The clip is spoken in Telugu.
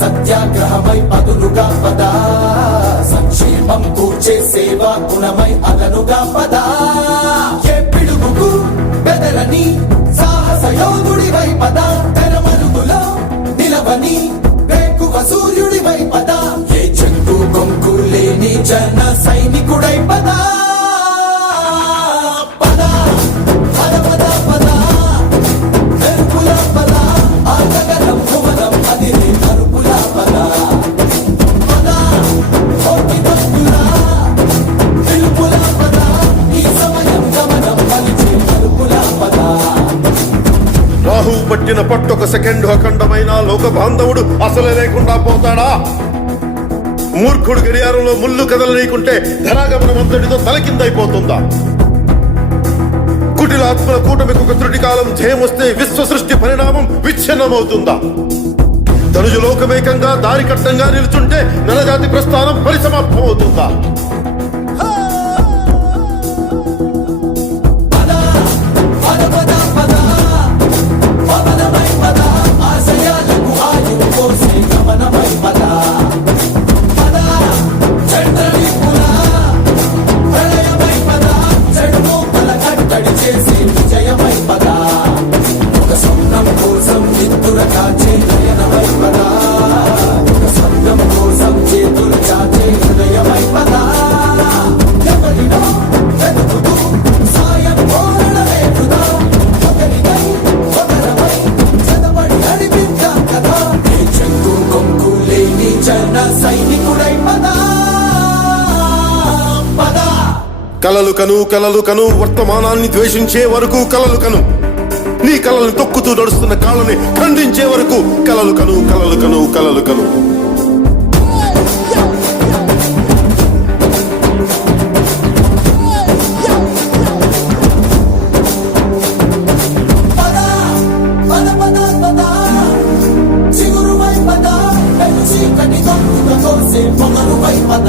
సత్యాగ్రహమై పదులుగా పద. సంక్షేమం కూర్చే సేవా గుణమై అదనుగా పద. ఏ పిడుగుకు బెదరని సాహస యోధుడివై పద. నిలవని సూర్యుడివై పద. ఏ కొంకు లేని జన సైనికుడ పుట్టిన పట్టొక సెకండ్ అఖండమైన లోక బాంధవుడు అసలే లేకుండా పోతాడా? మూర్ఖుడు గడియారంలో ముళ్ళు కదలనీకుంటే ధరాగమనం అంతటితో తలకిందైపోతుందా? కుటిలాత్మల కూటమికి ఒక త్రుటి కాలం జయమొస్తే విశ్వ సృష్టి పరిణామం విచ్ఛిన్నమవుతుందా? తనుజు లోకమేకంగా దారి కట్టంగా నిలుచుంటే నరజాతి ప్రస్థానం పరిసమాప్తమవుతుందా? కలలు కను కలలు కను వర్తమానాన్ని ద్వేషించే వరకు కలలు కను. నీ కలలను తొక్కుతూ నడుస్తున్న కాళ్ళని ఖండించే వరకు కలలు కను కలలు కను కలలు కను. పద పద పద పద.